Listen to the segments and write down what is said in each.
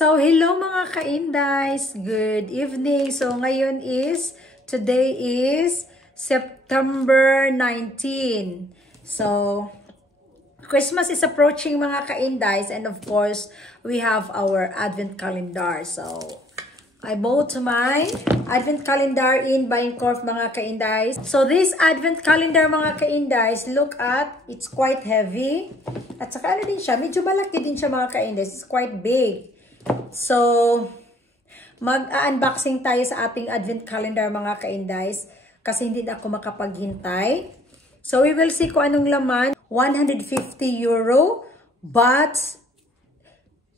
So, hello mga ka-Indies! Good evening! So, today is September 19. So, Christmas is approaching mga ka-Indies, and of course, we have our Advent calendar. So, I bought my Advent calendar in Bienkorf mga ka-Indies. So, this Advent calendar mga ka-Indies, look at, it's quite heavy. At saka ano din siya, medyo malaki din siya mga ka-Indies. It's quite big. So, mag-unboxing tayo sa ating Advent calendar mga ka-Indies kasi hindi na ako makapaghintay. So, we will see kung anong laman. 150 euro, but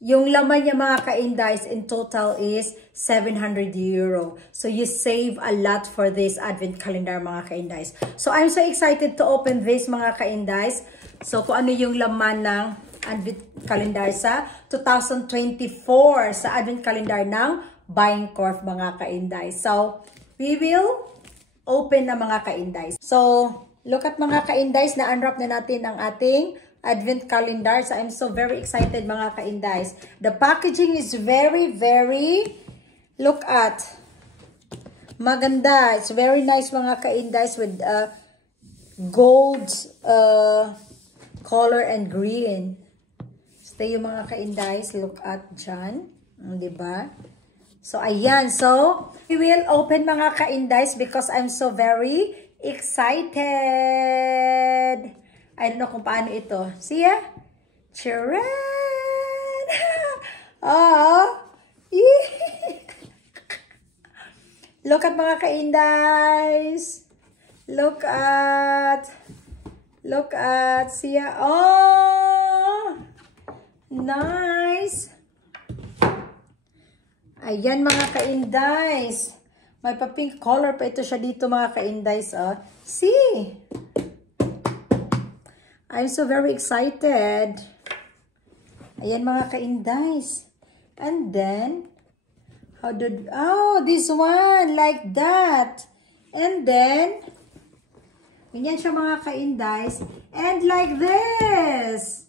yung laman niya mga ka-Indies in total is 700 euro. So, you save a lot for this Advent calendar mga ka-Indies. So, I'm so excited to open this mga ka-Indies. So, kung ano yung laman ng Advent calendar sa 2024 sa Advent calendar ng Bienkorf mga ka-Indies. So, we will open na mga ka-Indies. So, look at mga ka-Indies, na-unwrap na natin ang ating Advent calendar. So, I'm so very excited mga ka-Indies. The packaging is very, look at, maganda. It's very nice mga ka-Indies with gold color and green. So, yung mga ka-Indies, look at dyan. Diba? So, ayan. So, we will open mga ka-Indies because I'm so very excited. I don't know kung paano ito. See ya? Charan! Oh! Look at mga ka-Indies. Look at. See ya? Oh! Nice! Ayan mga ka-Indies. May pa-pink color pa ito siya dito mga ka-Indies. Oh. See? I'm so very excited. Ayan mga ka-Indies. And then, this one, like that. And then, ganyan siya mga ka-Indies. And like this.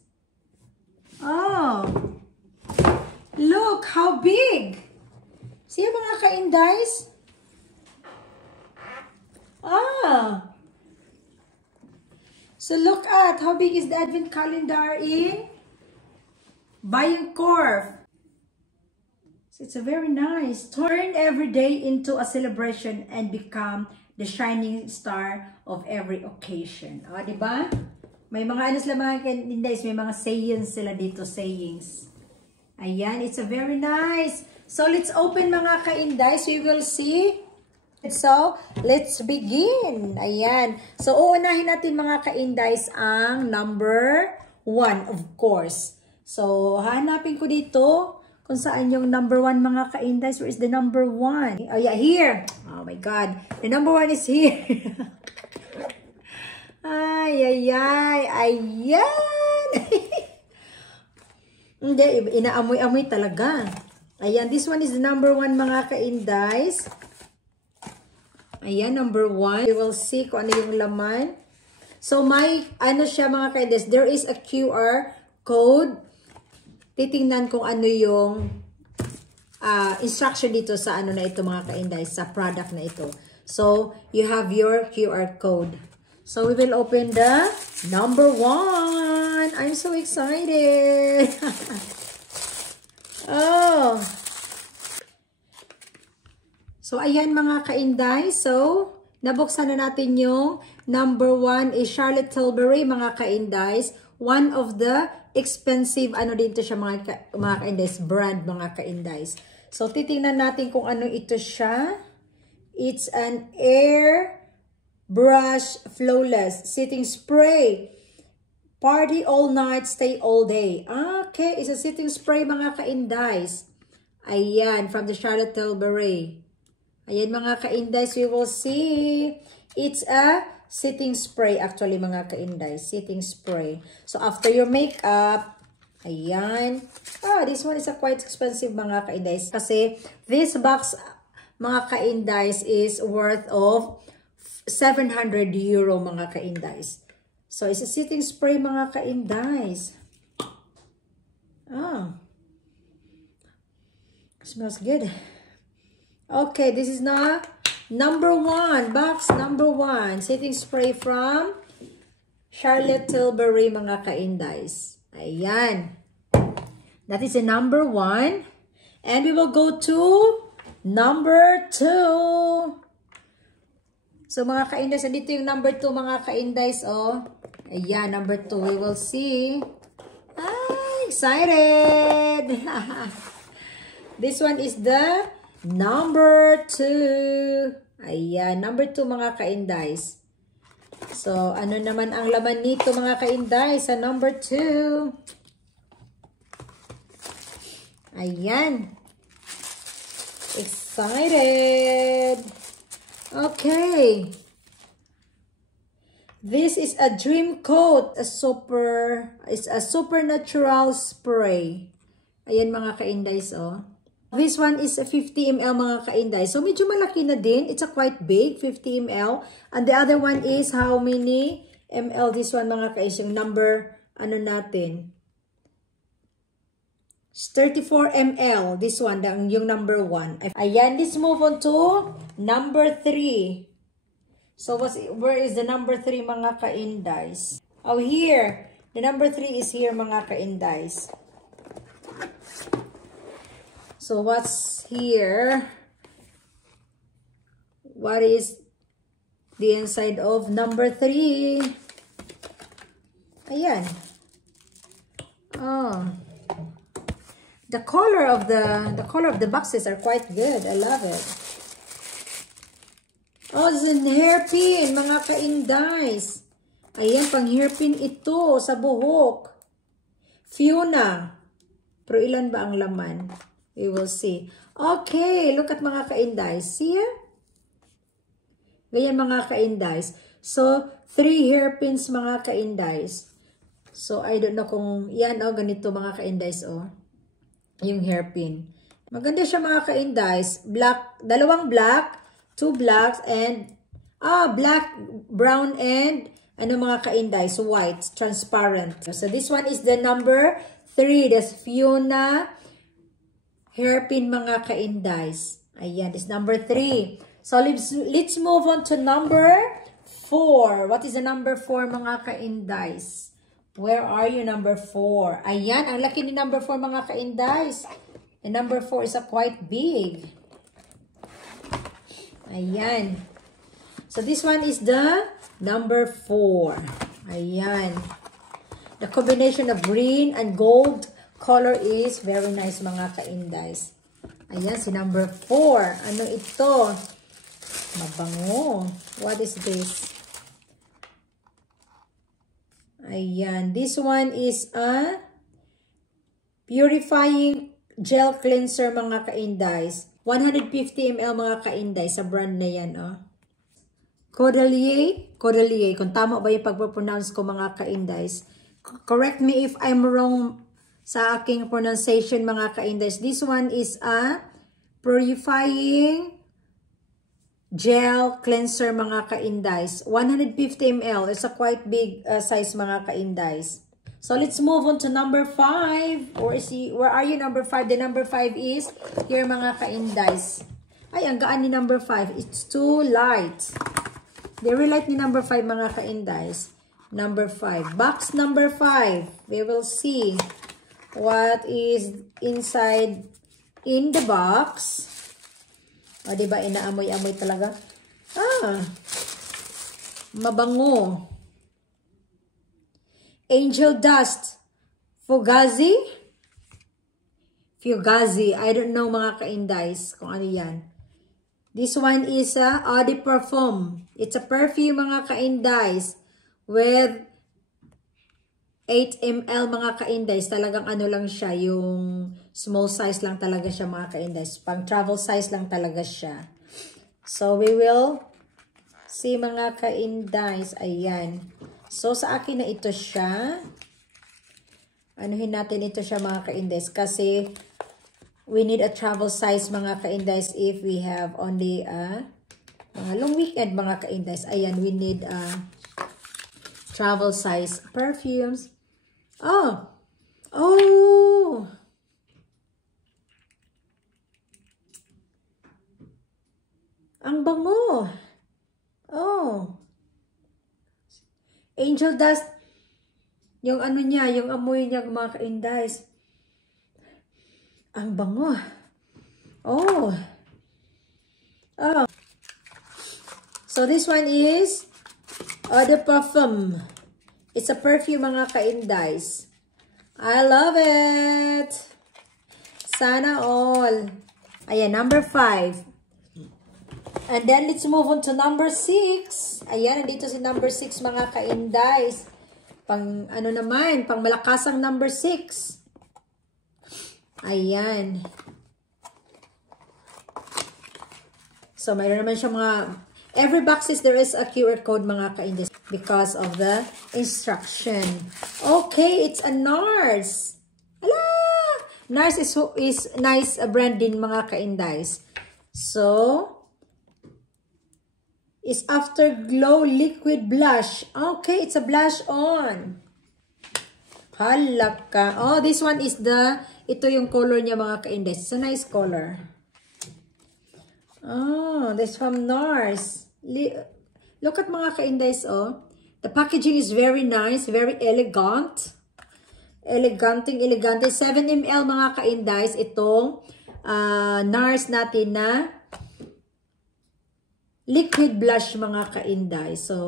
Oh. Look, how big. See mga ka-Indies? Ah. So look at how big is the Advent calendar in Bienkorf. So it's a very nice. Turn every day into a celebration and become the shining star of every occasion. Ah, diba? May mga ano sila mga ka-Indies, may mga sayings sila dito, sayings. Ayan, it's a very nice. So let's open mga ka-Indies. We will see. So, let's begin. Ayan. So, uunahin natin mga ka-Indies ang number 1, of course. So, hanapin ko dito kung saan yung number 1 mga ka-Indies. Where is the number 1? Oh, yeah, here. Oh my God. The number 1 is here. Ayan. Hindi, inaamoy-amoy talaga. Ayan, this one is the number 1 mga ka-Indies. Ayan, number 1. You will see kung ano yung laman. So, may, ano siya mga ka-Indies, there is a QR code. Titingnan kung ano yung instruction dito sa ano na ito mga ka-Indies, sa product na ito. So, you have your QR code. So, we will open the number 1. I'm so excited. Oh. So, ayan mga ka-Indies. So, nabuksan na natin yung number 1 is Charlotte Tilbury mga ka-Indies. One of the expensive, ano dito siya mga ka-Indies, brand mga ka-Indies. So, titingnan natin kung ano ito siya. It's an air brush flawless setting spray. Party all night, stay all day. Okay, it's a setting spray mga ka-Indies. Ayan, from the Charlotte Tilbury. Ayan mga ka-Indies, we will see. It's a setting spray actually mga ka-Indies. Setting spray. So after your makeup, ayan. This one is a quite expensive mga ka-Indies. Kasi this box mga ka-Indies is worth of 700 euro mga ka-Indies. So it's a setting spray mga ka-Indies. Smells good. Okay, this is na number 1. Box number 1. Setting spray from Charlotte Tilbury, mga ka-Indies. Ayan. That is the number 1. And we will go to number 2. So, mga ka-Indies, dito yung number 2, mga ka-Indies, oh. Ayan, number 2. We will see. Ah, excited! This one is the number 2. Ayan, number 2, mga ka-Indies. So, ano naman ang laman nito, mga ka-Indies, sa number 2? Ayan. Excited! Okay. This is a Dream Coat, it's a supernatural spray. Ayan, mga ka-Indies, oh. This one is a 50 ml, mga ka-Indies. So, medyo malaki na din. It's a quite big, 50 ml. And the other one is how many ml? This one, mga ka-Indies, yung number, ano natin? 34 ml. This one, yung number 1. Ayan, let's move on to number 3. So, where is the number 3, mga ka-Indies? Oh, here. The number 3 is here, mga ka-Indies. So, what's here? What is the inside of number 3? Ayan. Oh. The color of the boxes are quite good. I love it. Oh, this is a hairpin, mga ka-Indies. Ayan, pang hairpin ito sa buhok. Fiona. Pero ilan ba ang laman? We will see. Okay, look at mga ka-Indies. See? Ganyan, mga ka-Indies. So, 3 hairpins, mga ka-Indies. So, I don't know kung yan, oh, ganito, mga ka-Indies, oh. Yung hairpin. Maganda siya, mga ka-Indies. Black, 2 black, 2 blacks, and black, brown, and ano, mga ka-Indies, white, transparent. So this one is the number 3. That's Fiona hairpin, mga ka-Indies. Ayan, this number 3. So let's move on to number 4. What is the number 4, mga ka-Indies? Where are you, number 4? Ayan, ang laki ni number 4, mga ka-Indies. And number 4 is a quite big. Ayan. So, this one is the number 4. Ayan. The combination of green and gold color is very nice, mga ka-Indies. Ayan, si number 4. Ano ito? Mabango. What is this? Ayan. This one is a purifying gel cleanser, mga ka-Indies. 150 ml, mga ka-Indies. Sa brand na yan, oh. Caudalie. Kung tama ba yung pag-pronounce ko, mga ka-Indies. Correct me if I'm wrong sa aking pronunciation, mga ka-Indies. This one is a purifying gel cleanser, mga ka-Indies. 150 ml. It's a quite big size, mga ka-Indies. So, let's move on to number 5. Where are you, number 5? The number 5 is here, mga ka-Indies. Ay, ang gaan ni number 5. It's too light. Very light ni number 5, mga ka-Indies. Number 5. Box number 5. We will see what is inside in the box. O, diba, inaamoy-amoy talaga? Mabango. Angel Dust. Fugazi. I don't know, mga ka-Indies, kung ano yan. This one is a Eau de Parfum. It's a perfume, mga ka-Indies, with 8 ml, mga ka-Indies. Talagang ano lang siya, yung small size lang talaga siya, mga ka-Indies. Pang travel size lang talaga siya. So, we will see, mga ka-Indies. Ayan. So, sa akin na ito siya. Anuhin natin ito siya, mga ka-Indies. Kasi, we need a travel size, mga ka-Indies, if we have only a mga long weekend, mga ka-Indies. Ayan, we need a travel size perfumes. Oh! Ang bango. Oh. Angel dust. Yung ano niya, yung amoy niya mga ka-Indies. Ang bango. Oh. Oh. So this one is Eau de Parfum. It's a perfume mga ka-Indies. I love it. Sana all. Ayan, number 5. And then let's move on to number 6. Ayan, nandito si number 6 mga ka-Indies. Pang ano naman, pang malakasang number 6. Ayan. So, mayroon naman siya mga, every boxes there is a QR code mga ka-Indies because of the instruction. Okay, it's a NARS. Ala! NARS is nice brand din mga ka-Indies. So, is Afterglow Liquid Blush. Okay, it's a blush on. Halaka. Oh, this one is ito yung color niya mga ka-Indies. It's a nice color. Oh, this from NARS. Look at mga ka-Indies, oh. The packaging is very nice, very elegant. Elegante. 7 ml mga ka-Indies. Itong NARS natin na liquid blush mga ka-Indies. So,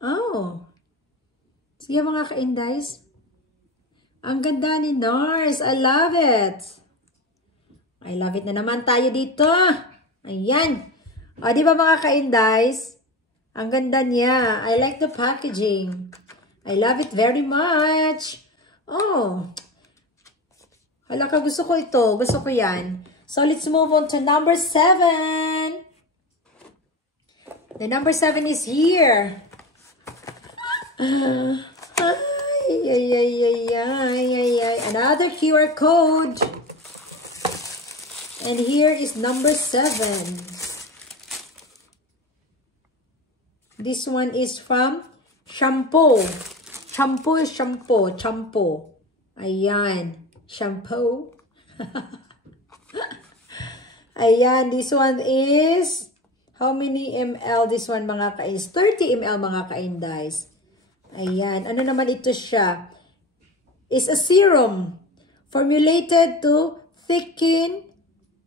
oh. Sige mga ka-Indies. Ang ganda ni NARS. I love it. I love it na naman tayo dito. Ayan. O, di ba mga ka-Indies? Ang ganda niya. I like the packaging. I love it very much. Oh. Hala ka, gusto ko ito. Gusto ko yan. So, let's move on to number 7. The number 7 is here. Another QR code. And here is number 7. This one is from shampoo. Shampoo. Ayan. Shampoo. Ayan, this one is, how many ml this one mga ka-Indies? 30 ml mga ka-Indies. Ayan, ano naman ito siya? It's a serum formulated to thicken,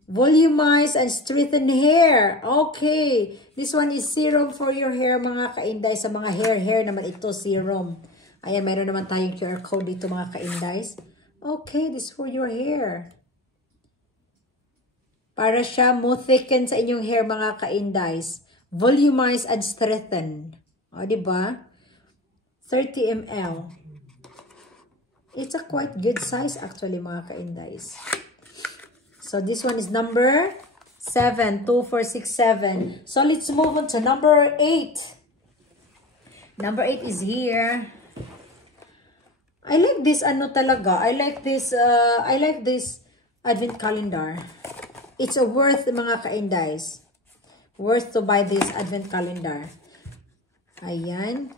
volumize, and strengthen hair. Okay, this one is serum for your hair mga ka-Indies. Sa mga hair naman ito, serum. Ayan, mayroon naman tayong QR code dito mga ka-Indies. Okay, this is for your hair. Para siya mo thicken sa inyong hair mga ka-Indies. Volumize and strengthen. O, diba? 30 ml. It's a quite good size actually mga ka-Indies. So, this one is number 7. 2, 4, 6, 7. So, let's move on to number 8. Number 8 is here. I like this ano talaga. I like this advent calendar. It's a worth mga ka-Indies. Worth to buy this advent calendar. Ayan.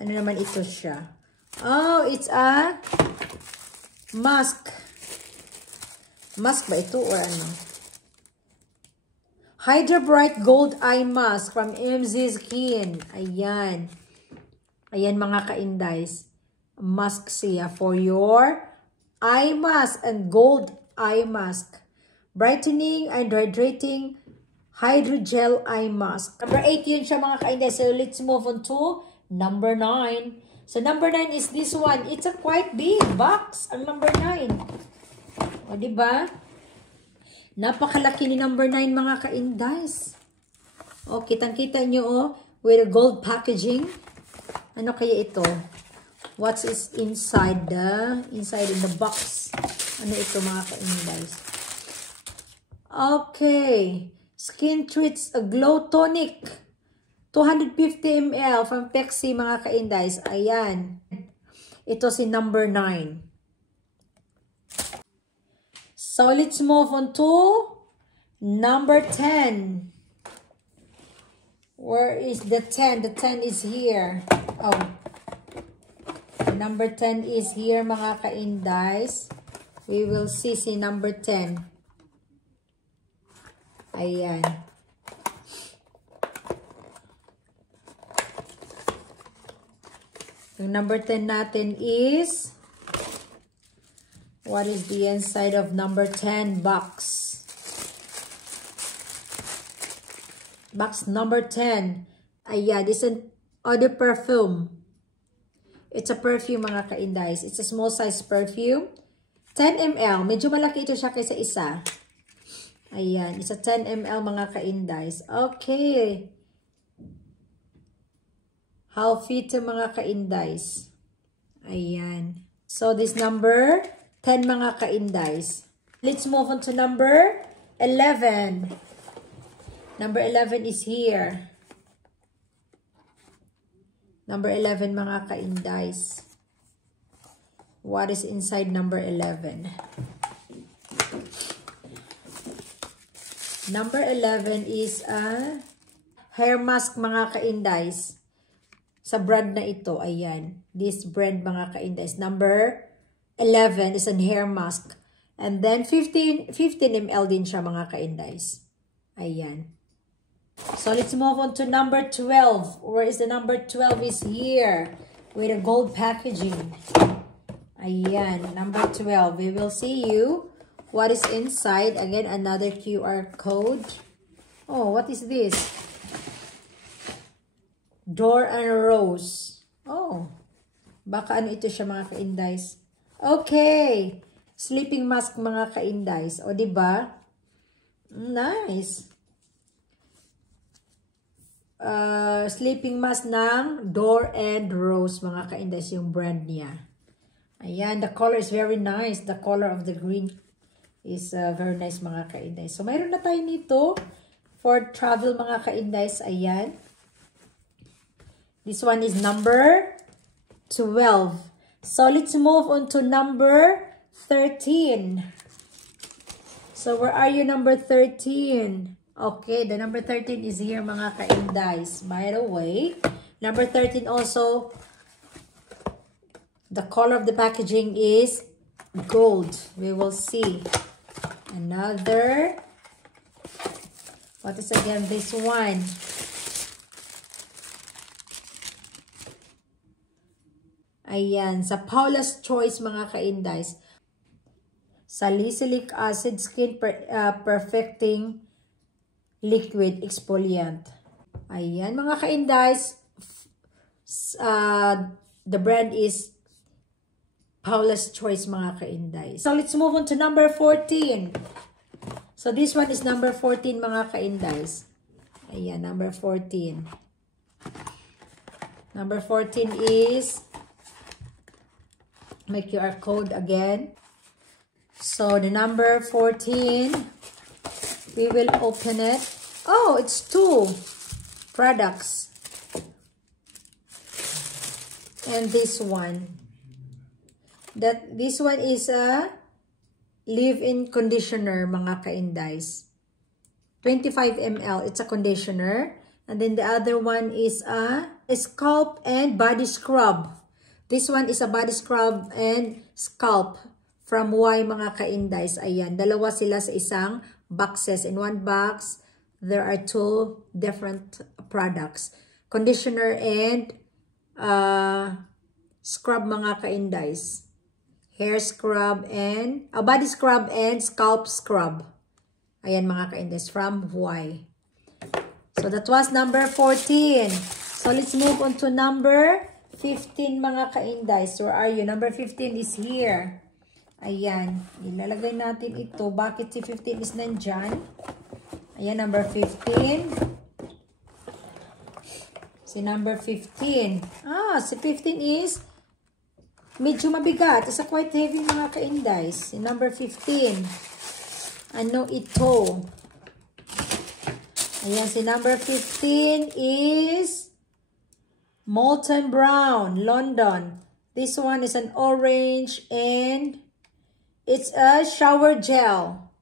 Ano naman ito siya? Oh, it's a mask. Mask ba ito or ano? Hydra Bright Gold Eye Mask from MZ Skin. Ayan. Ayan mga ka-Indies. Mask siya for your eye mask and gold eye mask. Brightening and hydrating hydrogel eye mask. Number 8 yun siya mga ka-Indies. So let's move on to number 9. So number 9 is this one. It's a quite big box. Ang number 9. O diba? Napakalaki ni number 9 mga ka-Indies. O kitang-kita nyo o. With gold packaging. Ano kaya ito? What is inside in the box? Ano ito mga ka-Indies? Okay. Skin Treats a Glow Tonic. 250 ml from Pexi mga ka-Indies. Ayan. Ito si number 9. So, let's move on to number 10. Where is the 10? The 10 is here. Oh. Number 10 is here mga ka-Indies. We will see number 10. Ayan. Yung number 10 natin is, what is the inside of number 10 box? Box number 10. Ayan, this is an eau de perfume. It's a perfume mga ka-Indies. It's a small size perfume. 10 ml. Medyo malaki ito siya kaysa isa. Ayan, it's a 10 ml mga ka-Indies. Okay. How fit to mga ka-Indies. Ayan. So, this number 10 mga ka-Indies. Let's move on to number 11. Number 11 is here. Number 11 mga ka-Indies. What is inside number 11? Number 11 is a hair mask mga ka-Indies. Sa brand na ito, ayan. This brand mga ka-Indies. Number 11 is a hair mask. And then 15 ml din siya mga ka-Indies. Ayan. So let's move on to number 12. Where is the number 12 is here. With a gold packaging. Ayan. Number 12. We will see you what is inside. Again, another QR code. Oh, what is this? Door and Rose. Oh. Baka ano ito siya mga ka-Indies. Okay. Sleeping mask mga ka-Indies. O, diba? Nice. Sleeping mask ng Door and Rose mga ka-Indies. Yung brand niya. Ayan. The color is very nice. The color of the green is very nice mga ka-Indies. So, mayroon na tayo nito for travel mga ka-Indies. Ayan. This one is number 12. So, let's move on to number 13. So, where are you, number 13? Okay, the number 13 is here, mga ka-Indies. By the way, number 13 also, the color of the packaging is gold. We will see. Another. What is again this one? Ayan, sa Paula's Choice mga ka-Indies. Salicylic acid skin perfecting liquid exfoliant. Ayan mga ka-Indies. The brand is Paula's Choice mga ka-Indies. So let's move on to number 14. So this one is number 14 mga ka-Indies. Ayan, number 14. Number 14 is my QR code again. So the number 14, we will open it. Oh, it's 2 products. And this one. This one is a leave-in conditioner mga ka-Indies. 25 ml. It's a conditioner. And then the other one is a scalp and body scrub. This one is a body scrub and scalp from Y mga ka-Indies. Ayan, dalawa sila sa isang boxes. In one box, there are 2 different products. Conditioner and scrub mga ka-Indies. Hair scrub and, body scrub and scalp scrub. Ayan mga ka-Indies from Y. So that was number 14. So let's move on to number 15 mga ka-Indies. Where are you? Number 15 is here. Ayan. Ilalagay natin ito. Bakit si 15 is nandyan? Ayan, number 15. Si number 15. Si 15 is medyo mabigat. It's a quite heavy mga ka-Indies. Si number 15. Ano ito? Ayan, si number 15 is Molten Brown, London. This one is an orange and it's a shower gel.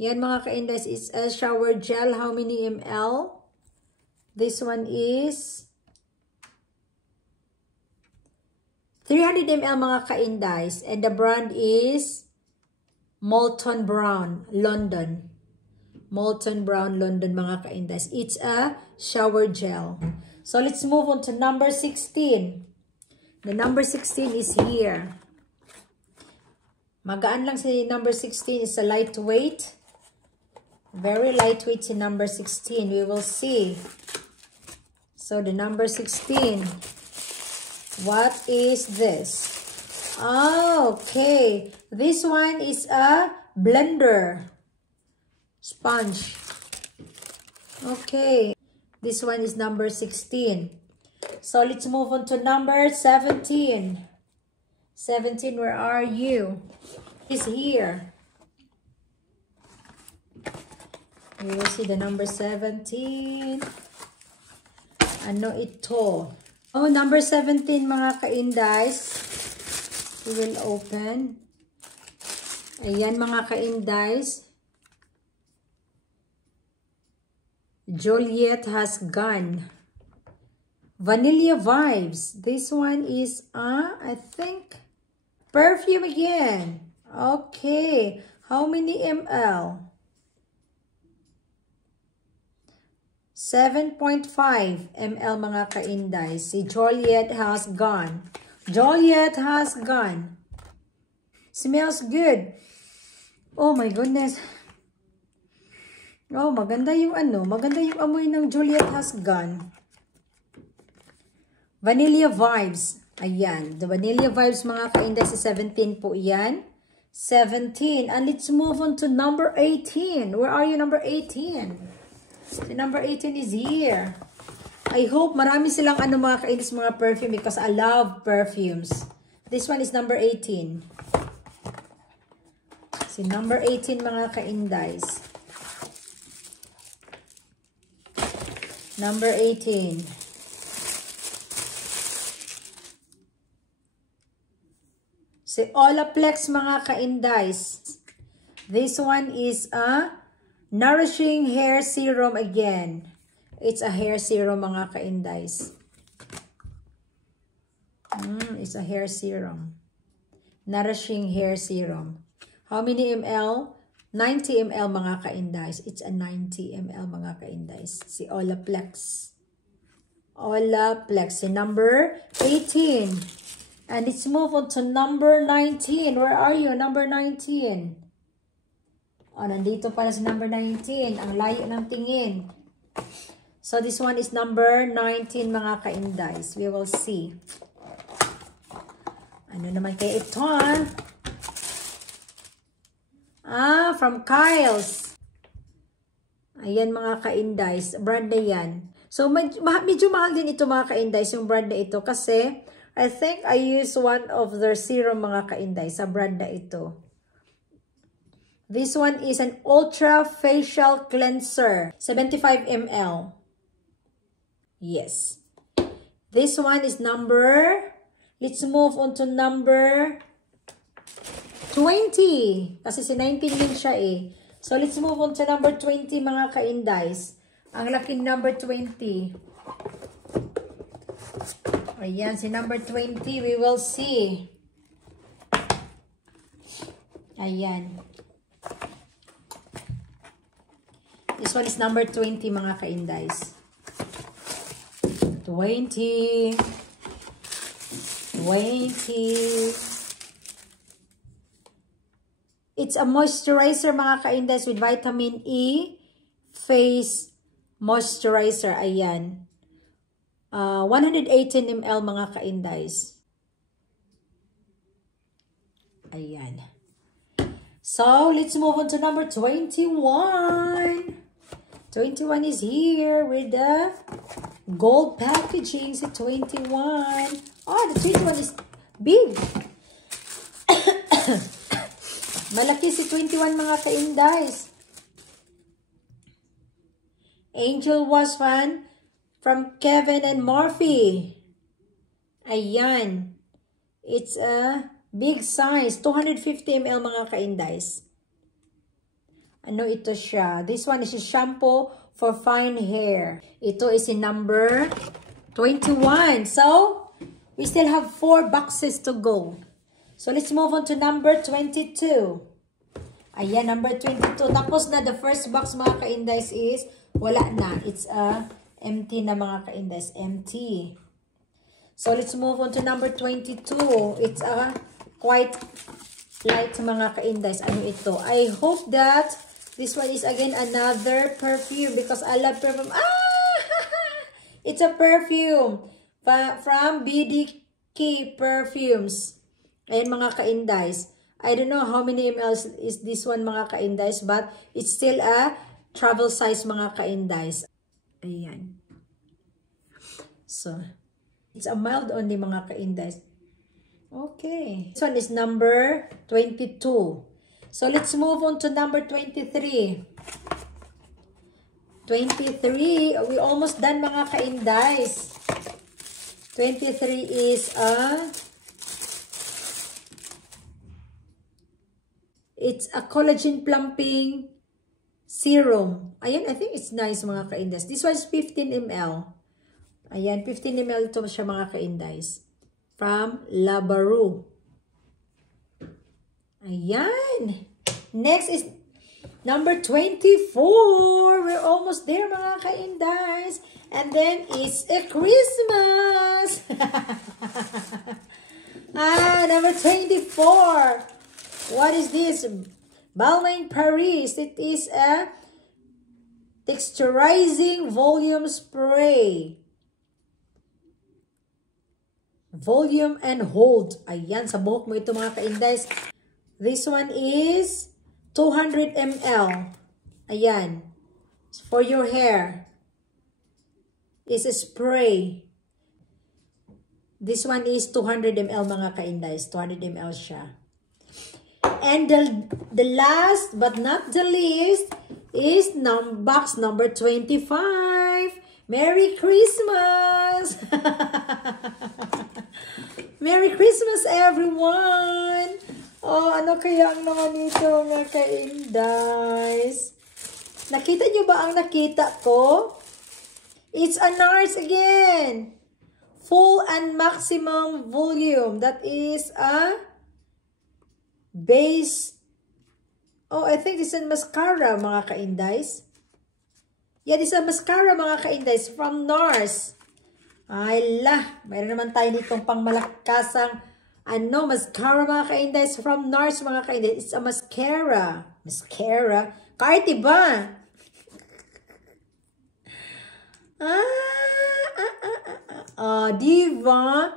Yan mga ka-Indies, it's a shower gel. How many ml? This one is 300 ml mga ka-Indies. And the brand is Molten Brown, London. Molten Brown London, mga ka-Indies. It's a shower gel. So, let's move on to number 16. The number 16 is here. Magaan lang si number 16. It's a lightweight. Very lightweight si number 16. We will see. So, the number 16. What is this? Okay. This one is a blender. Sponge. Okay. This one is number 16. So, let's move on to number 17. 17, where are you? It's here. We will see the number 17. Ano ito? Oh, number 17, mga ka-Indies. We will open. Ayan, mga ka-Indies. Joliet has gone. Vanilla Vibes. This one is, I think, perfume again. Okay. How many ml? 7.5 ml, mga ka-Indies. Si Joliet has gone. Joliet has gone. Smells good. Oh my goodness. Oh, maganda yung maganda yung amoy ng Joliet has gone. Vanilla Vibes. Ayan. The Vanilla Vibes, mga ka-Indies, sa 17 po yan. 17. And let's move on to number 18. Where are you, number 18? So, number 18 is here. I hope marami silang mga ka-Indies, mga perfume because I love perfumes. This one is number 18. Si number 18, mga ka-Indies. Number 18. Si Olaplex, mga ka-Indies. This one is a Nourishing Hair Serum again. It's a hair serum, mga ka-Indies. It's a hair serum. Nourishing Hair Serum. How many ml? 90 ml, mga ka-Indies. It's a 90 ml, mga ka-Indies. Si Olaplex. Olaplex. Si number 18. And let's move on to number 19. Where are you? Number 19. Oh, nandito pala si number 19. Ang layo ng tingin. So, this one is number 19, mga ka-Indies. We will see. Ano naman kaya ito, from Kyle's. Ayan, mga ka-Indies. Brand na yan. So, medyo mahal din ito, mga ka-Indies, yung brand na ito. Kasi, I think I use one of their serum, mga ka-Indies, sa brand na ito. This one is an Ultra Facial Cleanser. 75 ml. Yes. This one is number... Let's move on to number 20. Kasi si 19 din siya eh. So, let's move on to number 20, mga ka-Indies. Ang laking number 20. Ayan, si number 20. We will see. Ayan. This one is number 20, mga ka-Indies. 20. It's a moisturizer, mga ka-Indies, with vitamin E face moisturizer. Ayan. 118 ml, mga ka-Indies. Ayan. So, let's move on to number 21. 21 is here with the gold packaging. So, 21. Oh, the 21 is big. Malaki si 21, mga ka-Indies. Angel Was Fan from Kevin and Murphy. Ayan. It's a big size. 250 ml, mga ka-Indies. Ano ito siya? This one is a shampoo for fine hair. Ito is in number 21. So, we still have 4 boxes to go. So, let's move on to number 22. Ayan, number 22. Tapos na the first box mga ka-indies is wala na. It's empty na mga ka-indies. Empty. So, let's move on to number 22. It's quite light mga ka-indies. Ano ito? I hope that this one is again another perfume because I love perfume. It's a perfume from BDK Perfumes. Ayan mga ka-indies. I don't know how many ml is this one mga ka-indies, but it's still a travel size mga ka-indies. Ayan. So, it's a mild only mga ka-indies. Okay. This one is number 22. So, let's move on to number 23. 23. We almost done mga ka-indies. 23 is it's a collagen plumping serum. Ayan, I think it's nice mga ka-indies. This one is 15 ml. Ayan, 15 ml ito siya mga ka-indies. From La Barou. Ayan. Next is number 24. We're almost there mga ka-indies. And then it's a Christmas. Number 24. What is this? Balmain Paris. It is a texturizing volume spray. Volume and hold. Ayan, sa buhok mo ito mga ka-indies. This one is 200 ml. Ayan. For your hair. Is a spray. This one is 200 ml mga ka-indies. 200 ml siya. And the last but not the least is box number 25. Merry Christmas! Merry Christmas, everyone! Oh, ano kaya ang naman ito, mga ka-indies? Nakita nyo ba ang nakita ko? It's a NARS again. Full and maximum volume. That is a base. Oh, I think this is a mascara, mga ka-indies. Yeah, this is a mascara, mga ka-indies, from NARS. Ay lah, mayroon naman tayo ditong pang malakasang mascara mga ka-indies from NARS mga ka-indies. It's a mascara. Mascara. Kahit iba. Diva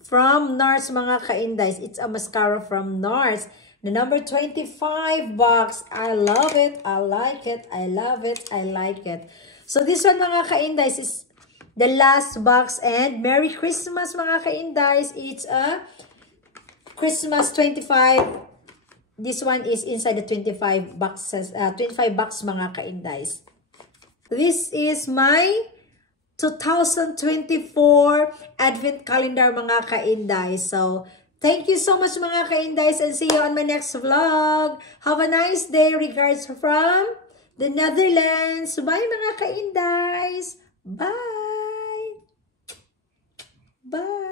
from NARS mga ka-indies. It's a mascara from NARS. The number 25 box. I love it. I like it. I love it. I like it. So this one mga ka-indies is the last box, and Merry Christmas mga ka-indies. It's a Christmas 25. This one is inside the 25 boxes, 25 box mga ka-indies. This is my 2024 Advent calendar mga ka-indies. So, thank you so much mga ka-indies, and see you on my next vlog. Have a nice day. Regards from the Netherlands. Bye mga ka-indies. Bye. Bye.